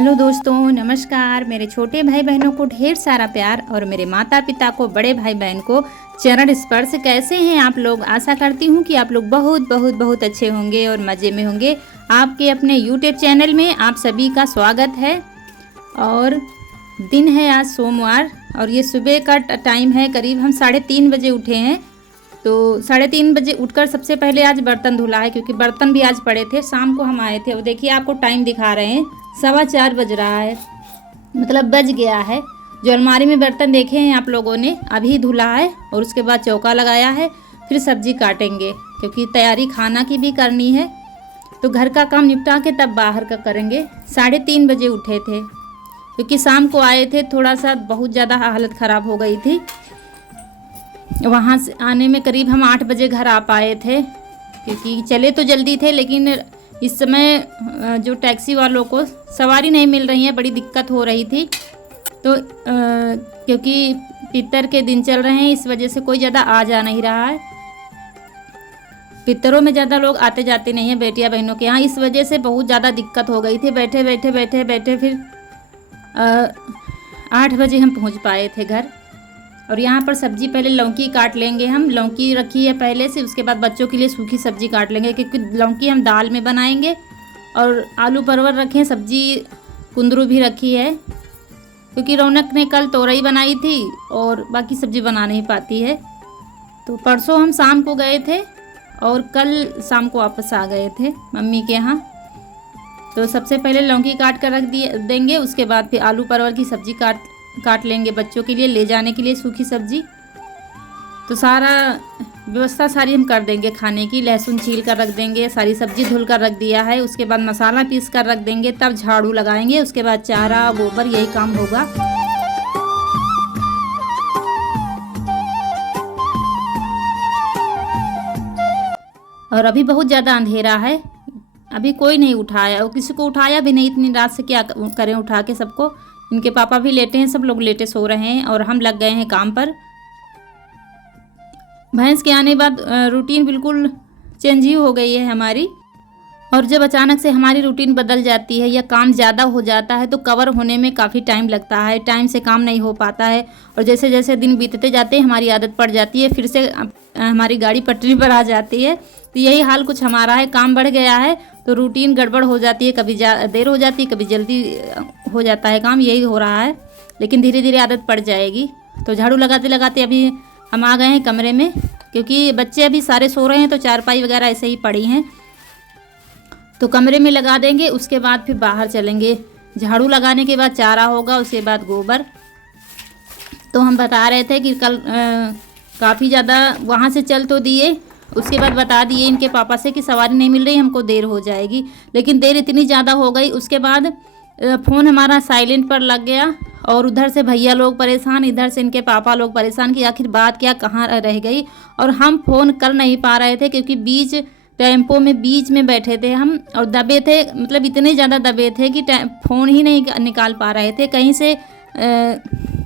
Hello दोस्तों, नमस्कार। मेरे छोटे भाई बहनों को ढेर सारा प्यार और मेरे माता पिता को, बड़े भाई बहन को चरण स्पर्श। कैसे हैं आप लोग? आशा करती हूँ कि आप लोग बहुत बहुत बहुत अच्छे होंगे और मज़े में होंगे। आपके अपने यूट्यूब चैनल में आप सभी का स्वागत है। और दिन है आज सोमवार और ये सुबह का टाइम है। करीब हम 3:30 बजे उठे हैं। तो 3:30 बजे उठकर सबसे पहले आज बर्तन धुला है, क्योंकि बर्तन भी आज पड़े थे। शाम को हम आए थे और देखिए आपको टाइम दिखा रहे हैं, 4:15 बज रहा है, मतलब बज गया है। जो अलमारी में बर्तन देखे हैं आप लोगों ने, अभी धुला है और उसके बाद चौका लगाया है। फिर सब्जी काटेंगे, क्योंकि तैयारी खाना की भी करनी है। तो घर का काम निपटा के तब बाहर का करेंगे। 3:30 बजे उठे थे, क्योंकि शाम को आए थे, थोड़ा सा बहुत ज़्यादा हालत ख़राब हो गई थी। वहाँ से आने में करीब हम 8 बजे घर आ पाए थे, क्योंकि चले तो जल्दी थे, लेकिन इस समय जो टैक्सी वालों को सवारी नहीं मिल रही है, बड़ी दिक्कत हो रही थी। तो क्योंकि पितर के दिन चल रहे हैं, इस वजह से कोई ज़्यादा आ जा नहीं रहा है। पितरों में ज़्यादा लोग आते जाते नहीं हैं बेटियां बहनों के यहाँ, इस वजह से बहुत ज़्यादा दिक्कत हो गई थी। बैठे बैठे बैठे बैठे फिर 8 बजे हम पहुँच पाए थे घर। और यहाँ पर सब्जी पहले लौकी काट लेंगे। हम लौकी रखी है पहले से, उसके बाद बच्चों के लिए सूखी सब्जी काट लेंगे, क्योंकि लौकी हम दाल में बनाएंगे। और आलू परवल रखे हैं, सब्जी कुंदरू भी रखी है, क्योंकि रौनक ने कल तोरई बनाई थी और बाकी सब्जी बना नहीं पाती है। तो परसों हम शाम को गए थे और कल शाम को वापस आ गए थे मम्मी के यहाँ। तो सबसे पहले लौकी काट कर रख देंगे, उसके बाद फिर आलू परवल की सब्जी काट लेंगे बच्चों के लिए ले जाने के लिए सूखी सब्जी। तो सारा व्यवस्था सारी हम कर देंगे खाने की। लहसुन छील कर रख देंगे, सारी सब्जी धुल कर रख दिया है, उसके बाद मसाला पीस कर रख देंगे, तब झाड़ू लगाएंगे, उसके बाद चारा गोबर यही काम होगा। और अभी बहुत ज़्यादा अंधेरा है, अभी कोई नहीं उठाया और किसी को उठाया भी नहीं। इतनी रात से क्या करें उठा के सबको। इनके पापा भी लेटे हैं, सब लोग लेटे सो रहे हैं और हम लग गए हैं काम पर। भैंस के आने के बाद रूटीन बिल्कुल चेंज ही हो गई है हमारी। और जब अचानक से हमारी रूटीन बदल जाती है या काम ज़्यादा हो जाता है, तो कवर होने में काफ़ी टाइम लगता है, टाइम से काम नहीं हो पाता है। और जैसे जैसे दिन बीतते जाते हैं हमारी आदत पड़ जाती है, फिर से हमारी गाड़ी पटरी पर आ जाती है। तो यही हाल कुछ हमारा है। काम बढ़ गया है तो रूटीन गड़बड़ हो जाती है, कभी देर हो जाती है, कभी जल्दी हो जाता है काम, यही हो रहा है। लेकिन धीरे धीरे आदत पड़ जाएगी। तो झाड़ू लगाते लगाते अभी हम आ गए हैं कमरे में, क्योंकि बच्चे अभी सारे सो रहे हैं, तो चारपाई वगैरह ऐसे ही पड़ी हैं। तो कमरे में लगा देंगे, उसके बाद फिर बाहर चलेंगे। झाड़ू लगाने के बाद चारा होगा, उसके बाद गोबर। तो हम बता रहे थे कि कल काफ़ी ज़्यादा वहाँ से चल तो दिए, उसके बाद बता दिए इनके पापा से कि सवारी नहीं मिल रही, हमको देर हो जाएगी। लेकिन देर इतनी ज़्यादा हो गई, उसके बाद फ़ोन हमारा साइलेंट पर लग गया। और उधर से भैया लोग परेशान, इधर से इनके पापा लोग परेशान कि आखिर बात क्या कहाँ रह गई। और हम फ़ोन कर नहीं पा रहे थे, क्योंकि टेम्पो में बीच में बैठे थे हम और दबे थे, मतलब इतने ज़्यादा दबे थे कि फ़ोन ही नहीं निकाल पा रहे थे। कहीं से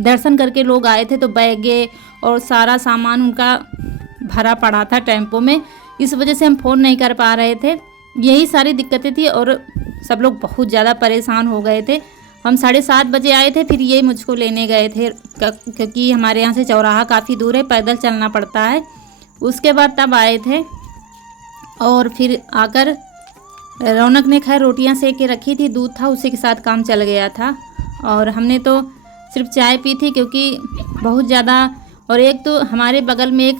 दर्शन करके लोग आए थे, तो बैगे और सारा सामान उनका भरा पड़ा था टेम्पो में, इस वजह से हम फ़ोन नहीं कर पा रहे थे। यही सारी दिक्कतें थी और सब लोग बहुत ज़्यादा परेशान हो गए थे। हम 7:30 बजे आए थे, फिर ये मुझको लेने गए थे, क्योंकि हमारे यहाँ से चौराहा काफ़ी दूर है, पैदल चलना पड़ता है। उसके बाद तब आए थे और फिर आकर रौनक ने खैर रोटियां सेक के रखी थी, दूध था, उसी के साथ काम चल गया था। और हमने तो सिर्फ चाय पी थी, क्योंकि बहुत ज़्यादा। और एक तो हमारे बगल में एक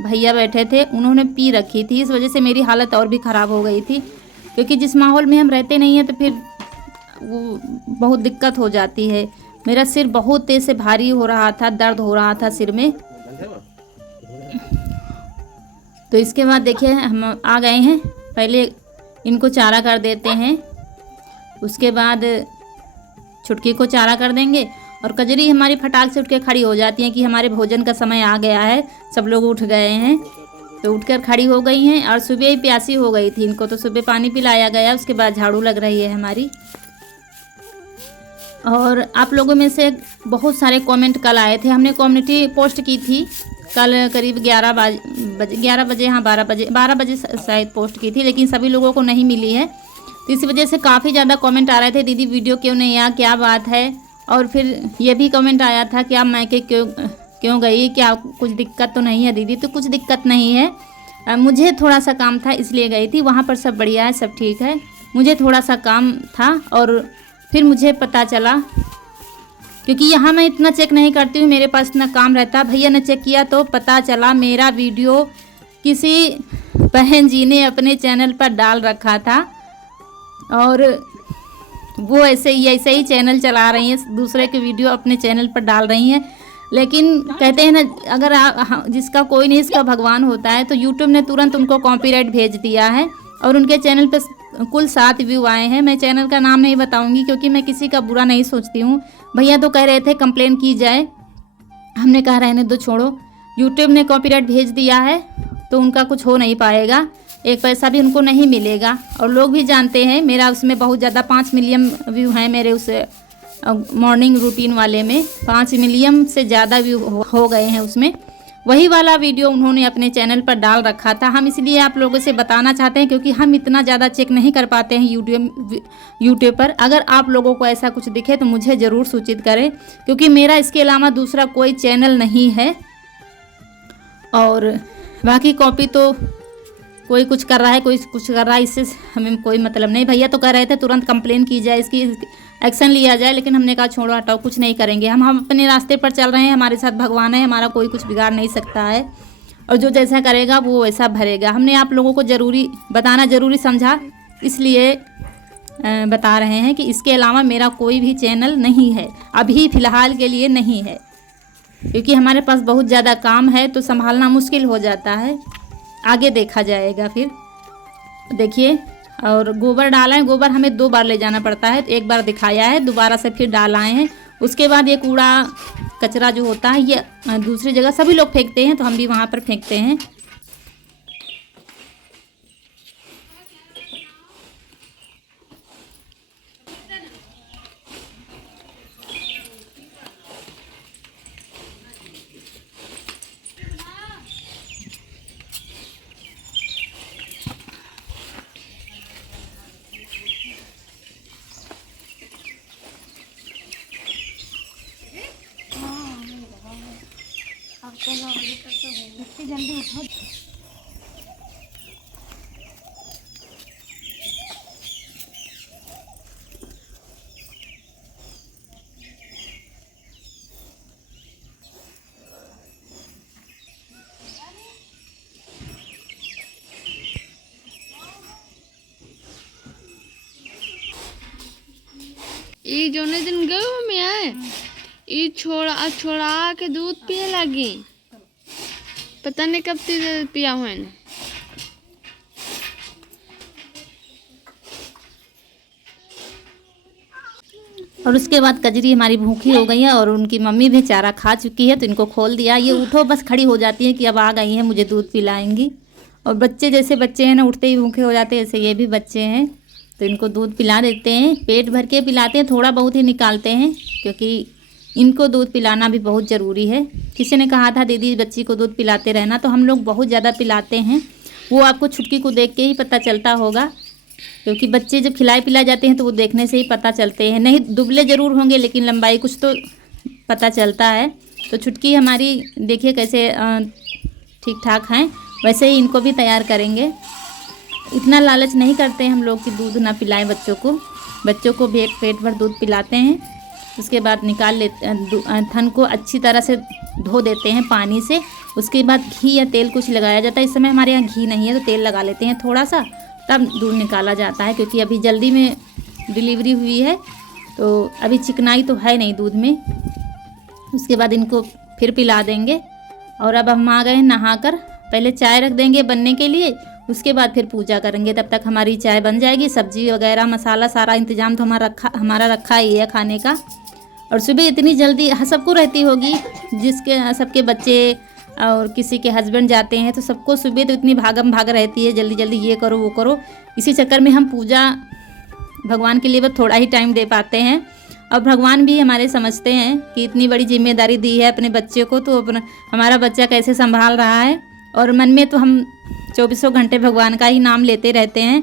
भैया बैठे थे, उन्होंने पी रखी थी, इस वजह से मेरी हालत और भी ख़राब हो गई थी। क्योंकि जिस माहौल में हम रहते नहीं हैं, तो फिर वो बहुत दिक्कत हो जाती है। मेरा सिर बहुत तेज़ से भारी हो रहा था, दर्द हो रहा था सिर में। तो इसके बाद देखिए हम आ गए हैं, पहले इनको चारा कर देते हैं, उसके बाद छुटकी को चारा कर देंगे। और कजरी हमारी फटाक से उठ के खड़ी हो जाती हैं कि हमारे भोजन का समय आ गया है, सब लोग उठ गए हैं। तो उठकर खड़ी हो गई हैं। और सुबह ही प्यासी हो गई थी इनको, तो सुबह पानी पिलाया गया, उसके बाद झाड़ू लग रही है हमारी। और आप लोगों में से बहुत सारे कमेंट कल आए थे, हमने कम्युनिटी पोस्ट की थी कल करीब 11 बजे, हाँ 12 बजे शायद पोस्ट की थी, लेकिन सभी लोगों को नहीं मिली है। तो इस वजह से काफ़ी ज़्यादा कमेंट आ रहे थे, दीदी वीडियो क्यों नहीं आया, क्या बात है। और फिर ये भी कमेंट आया था कि आप मायके क्यों गई, क्या कुछ दिक्कत तो नहीं है दीदी। तो कुछ दिक्कत नहीं है, मुझे थोड़ा सा काम था इसलिए गई थी। वहाँ पर सब बढ़िया है, सब ठीक है, मुझे थोड़ा सा काम था। और फिर मुझे पता चला, क्योंकि यहाँ मैं इतना चेक नहीं करती हूँ, मेरे पास इतना काम रहता। भैया ने चेक किया तो पता चला मेरा वीडियो किसी बहन जी ने अपने चैनल पर डाल रखा था। और वो ऐसे ही चैनल चला रही हैं, दूसरे के वीडियो अपने चैनल पर डाल रही हैं। लेकिन कहते हैं ना, अगर जिसका कोई नहीं इसका भगवान होता है, तो यूट्यूब ने तुरंत उनको कॉपीराइट भेज दिया है। और उनके चैनल पर कुल 7 व्यू आए हैं। मैं चैनल का नाम नहीं बताऊंगी क्योंकि मैं किसी का बुरा नहीं सोचती हूँ। भैया तो कह रहे थे कंप्लेन की जाए, हमने कहा रहने दो, छोड़ो। यूट्यूब ने कॉपीराइट भेज दिया है तो उनका कुछ हो नहीं पाएगा, एक पैसा भी उनको नहीं मिलेगा। और लोग भी जानते हैं मेरा उसमें बहुत ज़्यादा 5 मिलियन व्यू हैं मेरे उस मॉर्निंग रूटीन वाले में। 5 मिलियन से ज़्यादा व्यू हो गए हैं उसमें। वही वाला वीडियो उन्होंने अपने चैनल पर डाल रखा था। हम इसलिए आप लोगों से बताना चाहते हैं क्योंकि हम इतना ज़्यादा चेक नहीं कर पाते हैं यूट्यूब पर। अगर आप लोगों को ऐसा कुछ दिखे तो मुझे ज़रूर सूचित करें, क्योंकि मेरा इसके अलावा दूसरा कोई चैनल नहीं है। और बाकी कॉपी तो कोई कुछ कर रहा है, कोई कुछ कर रहा है, इससे हमें कोई मतलब नहीं। भैया तो कह रहे थे तुरंत कंप्लेन की जाए, इसकी एक्शन लिया जाए, लेकिन हमने कहा छोड़ो हटाओ, कुछ नहीं करेंगे। हम अपने रास्ते पर चल रहे हैं, हमारे साथ भगवान है, हमारा कोई कुछ बिगाड़ नहीं सकता है। और जो जैसा करेगा वो वैसा भरेगा। हमने आप लोगों को बताना ज़रूरी समझा, इसलिए बता रहे हैं कि इसके अलावा मेरा कोई भी चैनल नहीं है, अभी फ़िलहाल के लिए नहीं है, क्योंकि हमारे पास बहुत ज़्यादा काम है तो संभालना मुश्किल हो जाता है। आगे देखा जाएगा फिर। देखिए, और गोबर डाला है। गोबर हमें 2 बार ले जाना पड़ता है, एक बार दिखाया है, दोबारा से फिर डाल आए हैं। उसके बाद ये कूड़ा कचरा जो होता है ये दूसरी जगह सभी लोग फेंकते हैं, तो हम भी वहाँ पर फेंकते हैं। जल्दी उठो। ई जोने दिन गए में आए, ई छोड़ा के दूध पिए लगी, पता नहीं कब पिया हुआ है। और उसके बाद कजरी हमारी भूखी हो गई है और उनकी मम्मी भी चारा खा चुकी है, तो इनको खोल दिया। ये उठो बस खड़ी हो जाती है कि अब आ गई हैं, मुझे दूध पिलाएंगी। और बच्चे जैसे बच्चे हैं ना, उठते ही भूखे हो जाते हैं, ऐसे ये भी बच्चे हैं, तो इनको दूध पिला देते हैं। पेट भर के पिलाते हैं, थोड़ा बहुत ही निकालते हैं, क्योंकि इनको दूध पिलाना भी बहुत ज़रूरी है। किसी ने कहा था दीदी बच्ची को दूध पिलाते रहना, तो हम लोग बहुत ज़्यादा पिलाते हैं। वो आपको छुटकी को देख के ही पता चलता होगा, क्योंकि बच्चे जब खिलाए पिलाए जाते हैं तो वो देखने से ही पता चलते हैं। नहीं दुबले ज़रूर होंगे लेकिन लंबाई कुछ तो पता चलता है। तो छुटकी हमारी देखिए कैसे ठीक ठाक हैं, वैसे ही इनको भी तैयार करेंगे। इतना लालच नहीं करते हम लोग कि दूध ना पिलाएं बच्चों को। बच्चों को भी पेट भर दूध पिलाते हैं, उसके बाद निकाल लेते, थन को अच्छी तरह से धो देते हैं पानी से। उसके बाद घी या तेल कुछ लगाया जाता है। इस समय हमारे यहाँ घी नहीं है तो तेल लगा लेते हैं थोड़ा सा, तब दूध निकाला जाता है। क्योंकि अभी जल्दी में डिलीवरी हुई है तो अभी चिकनाई तो है नहीं दूध में। उसके बाद इनको फिर पिला देंगे। और अब हम आ गए नहाकर, पहले चाय रख देंगे बनने के लिए, उसके बाद फिर पूजा करेंगे। तब तक हमारी चाय बन जाएगी। सब्जी वगैरह मसाला सारा इंतजाम तो हमारा रखा ही है खाने का। और सुबह इतनी जल्दी सबको रहती होगी, जिसके सबके बच्चे और किसी के हस्बैंड जाते हैं तो सबको सुबह तो इतनी भागम भाग रहती है, जल्दी जल्दी ये करो वो करो। इसी चक्कर में हम पूजा भगवान के लिए बस थोड़ा ही टाइम दे पाते हैं। और भगवान भी हमारे समझते हैं कि इतनी बड़ी जिम्मेदारी दी है अपने बच्चे को, तो अपना हमारा बच्चा कैसे संभाल रहा है। और मन में तो हम 24 घंटे भगवान का ही नाम लेते रहते हैं।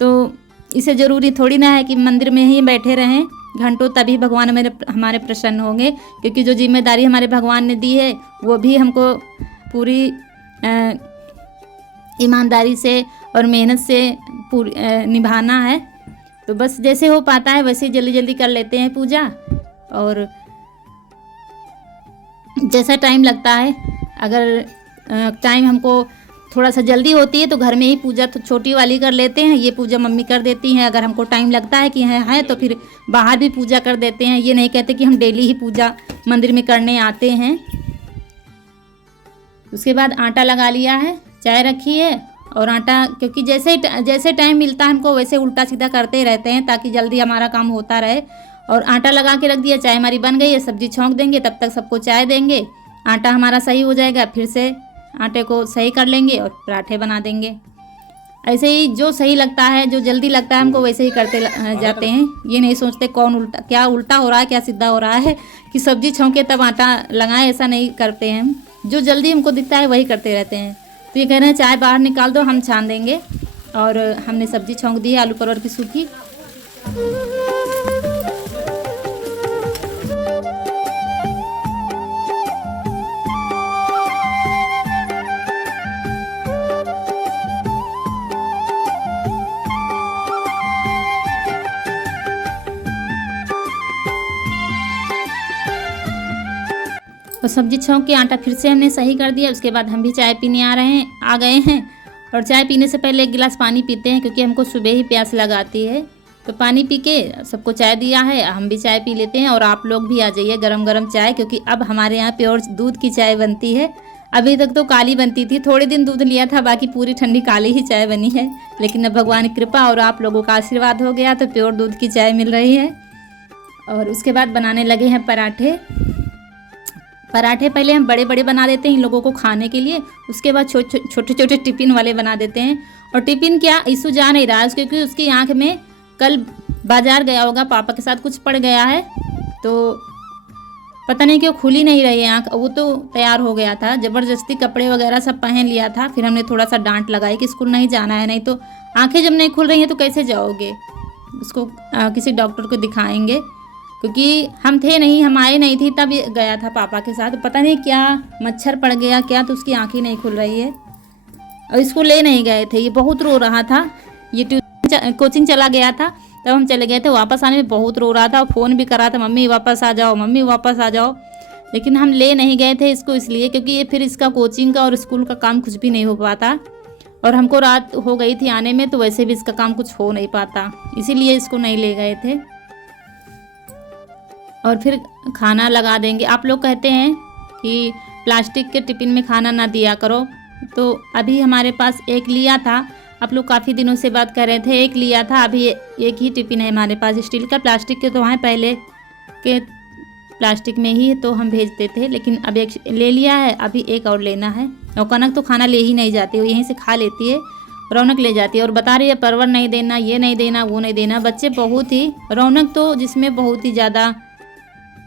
तो इसे ज़रूरी थोड़ी ना है कि मंदिर में ही बैठे रहें घंटों, तभी भगवान हमारे प्रसन्न होंगे, क्योंकि जो जिम्मेदारी हमारे भगवान ने दी है वो भी हमको पूरी ईमानदारी से और मेहनत से पूरी निभाना है। तो बस जैसे हो पाता है वैसे जल्दी जल्दी कर लेते हैं पूजा, और जैसा टाइम लगता है, अगर टाइम हमको थोड़ा सा जल्दी होती है तो घर में ही पूजा तो छोटी वाली कर लेते हैं, ये पूजा मम्मी कर देती हैं। अगर हमको टाइम लगता है कि है तो फिर बाहर भी पूजा कर देते हैं। ये नहीं कहते कि हम डेली ही पूजा मंदिर में करने आते हैं। उसके बाद आटा लगा लिया है, चाय रखी है, और आटा क्योंकि जैसे टाइम मिलता है हमको वैसे उल्टा सीधा करते रहते हैं ताकि जल्दी हमारा काम होता रहे। और आटा लगा के रख दिया, चाय हमारी बन गई है, सब्जी छौंक देंगे, तब तक सबको चाय देंगे, आटा हमारा सही हो जाएगा, फिर से आटे को सही कर लेंगे और पराठे बना देंगे। ऐसे ही जो सही लगता है, जो जल्दी लगता है हमको वैसे ही करते जाते हैं। ये नहीं सोचते क्या उल्टा हो रहा है, क्या सीधा हो रहा है कि सब्जी छौंके तब आटा लगाएं, ऐसा नहीं करते हैं हम। जो जल्दी हमको दिखता है वही करते रहते हैं। तो ये कह रहे हैं चाय बाहर निकाल दो, हम छान देंगे। और हमने सब्जी छौंक दी है आलू परवल की सूखी। और सब्जी छौंक के आटा फिर से हमने सही कर दिया। उसके बाद हम भी चाय पीने आ गए हैं। और चाय पीने से पहले 1 गिलास पानी पीते हैं, क्योंकि हमको सुबह ही प्यास लगाती है। तो पानी पी के सबको चाय दिया है, हम भी चाय पी लेते हैं। और आप लोग भी आ जाइए गरम गरम चाय, क्योंकि अब हमारे यहाँ प्योर दूध की चाय बनती है। अभी तक तो काली बनती थी, थोड़े दिन दूध लिया था, बाकी पूरी ठंडी काली ही चाय बनी है। लेकिन अब भगवान की कृपा और आप लोगों का आशीर्वाद हो गया तो प्योर दूध की चाय मिल रही है। और उसके बाद बनाने लगे हैं पराठे। पहले हम बड़े बड़े बना देते हैं इन लोगों को खाने के लिए, उसके बाद छोटे छोटे टिफ़िन वाले बना देते हैं। और टिफ़िन क्या, ईशु जा नहीं रहा है क्योंकि उसकी आंख में कल बाजार गया होगा, पापा के साथ कुछ पड़ गया है, तो पता नहीं क्यों खुली नहीं रही है आंख। वो तो तैयार हो गया था, ज़बरदस्ती कपड़े वगैरह सब पहन लिया था। फिर हमने थोड़ा सा डांट लगाई कि स्कूल नहीं जाना है, नहीं तो आंखें जब नहीं खुल रही हैं तो कैसे जाओगे, उसको किसी डॉक्टर को दिखाएंगे। क्योंकि हम थे नहीं, हम आए नहीं थी तब गया था पापा के साथ, पता नहीं क्या मच्छर पड़ गया क्या, तो उसकी आंखें नहीं खुल रही है और इसको ले नहीं गए थे। ये बहुत रो रहा था, ये कोचिंग चला गया था, तब हम चले गए थे। वापस आने में बहुत रो रहा था, फ़ोन भी करा था, मम्मी वापस आ जाओ, मम्मी वापस आ जाओ। लेकिन हम ले नहीं गए थे इसको इसलिए क्योंकि ये फिर इसका कोचिंग का और स्कूल का काम कुछ भी नहीं हो पाता, और हमको रात हो गई थी आने में, तो वैसे भी इसका काम कुछ हो नहीं पाता, इसीलिए इसको नहीं ले गए थे। और फिर खाना लगा देंगे। आप लोग कहते हैं कि प्लास्टिक के टिफ़िन में खाना ना दिया करो, तो अभी हमारे पास एक लिया था, आप लोग काफ़ी दिनों से बात कर रहे थे, एक लिया था, अभी एक ही टिफ़िन है हमारे पास स्टील का। प्लास्टिक के तो हैं पहले के, प्लास्टिक में ही तो हम भेजते थे, लेकिन अब एक ले लिया है, अभी एक और लेना है। और कनक तो खाना ले ही नहीं जाती, वो यहीं से खा लेती है, रौनक ले जाती है और बता रही है परवर नहीं देना, ये नहीं देना, वो नहीं देना। बच्चे बहुत ही, रौनक तो जिसमें बहुत ही ज़्यादा,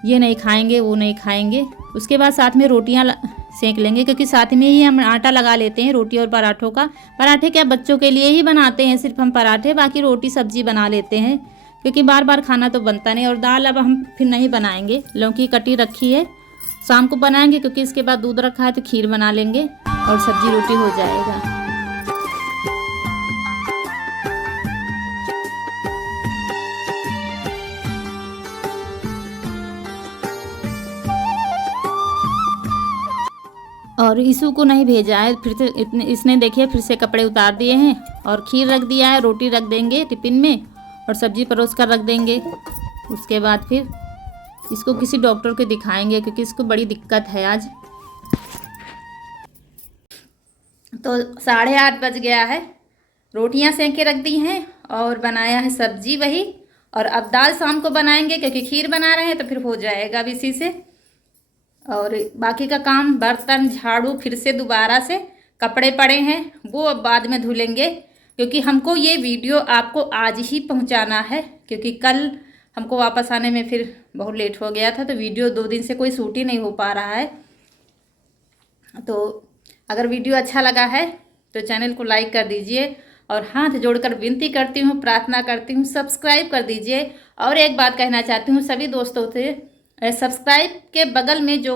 ये नहीं खाएंगे, वो नहीं खाएंगे। उसके बाद साथ में रोटियां सेंक लेंगे, क्योंकि साथ में ही हम आटा लगा लेते हैं रोटी और पराठों का। पराठे क्या बच्चों के लिए ही बनाते हैं सिर्फ हम पराठे, बाकी रोटी सब्जी बना लेते हैं, क्योंकि बार बार खाना तो बनता नहीं। और दाल अब हम फिर नहीं बनाएंगे, लौकी कटी रखी है, शाम को बनाएंगे, क्योंकि इसके बाद दूध रखा है तो खीर बना लेंगे और सब्जी रोटी हो जाएगा। और ईशु को नहीं भेजा है, फिर से इसने देखिए फिर से कपड़े उतार दिए हैं और खीर रख दिया है, रोटी रख देंगे टिफ़िन में और सब्जी परोस कर रख देंगे। उसके बाद फिर इसको किसी डॉक्टर को दिखाएंगे, क्योंकि इसको बड़ी दिक्कत है आज। तो 8:30 बज गया है, रोटियां सेंक के रख दी हैं और बनाया है सब्जी वही, और अब दाल शाम को बनाएंगे क्योंकि खीर बना रहे हैं तो फिर हो जाएगा अब इसी से। और बाकी का काम बर्तन झाड़ू फिर से दोबारा से, कपड़े पड़े हैं वो अब बाद में धुलेंगे, क्योंकि हमको ये वीडियो आपको आज ही पहुंचाना है, क्योंकि कल हमको वापस आने में फिर बहुत लेट हो गया था, तो वीडियो 2 दिन से कोई शूट ही नहीं हो पा रहा है। तो अगर वीडियो अच्छा लगा है तो चैनल को लाइक कर दीजिए और हाथ जोड़कर विनती करती हूँ, प्रार्थना करती हूँ, सब्सक्राइब कर दीजिए। और एक बात कहना चाहती हूँ सभी दोस्तों से, सब्सक्राइब के बगल में जो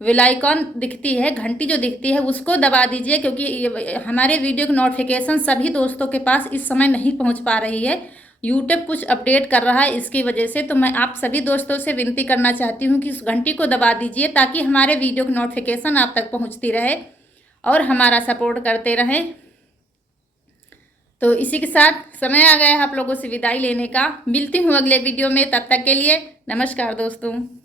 बेल आइकॉन दिखती है, घंटी जो दिखती है, उसको दबा दीजिए, क्योंकि हमारे वीडियो की नोटिफिकेशन सभी दोस्तों के पास इस समय नहीं पहुंच पा रही है। यूट्यूब कुछ अपडेट कर रहा है इसकी वजह से। तो मैं आप सभी दोस्तों से विनती करना चाहती हूं कि इस घंटी को दबा दीजिए, ताकि हमारे वीडियो की नोटिफिकेशन आप तक पहुंचती रहे और हमारा सपोर्ट करते रहें। तो इसी के साथ समय आ गया है आप लोगों से विदाई लेने का। मिलती हूँ अगले वीडियो में, तब तक के लिए नमस्कार दोस्तों।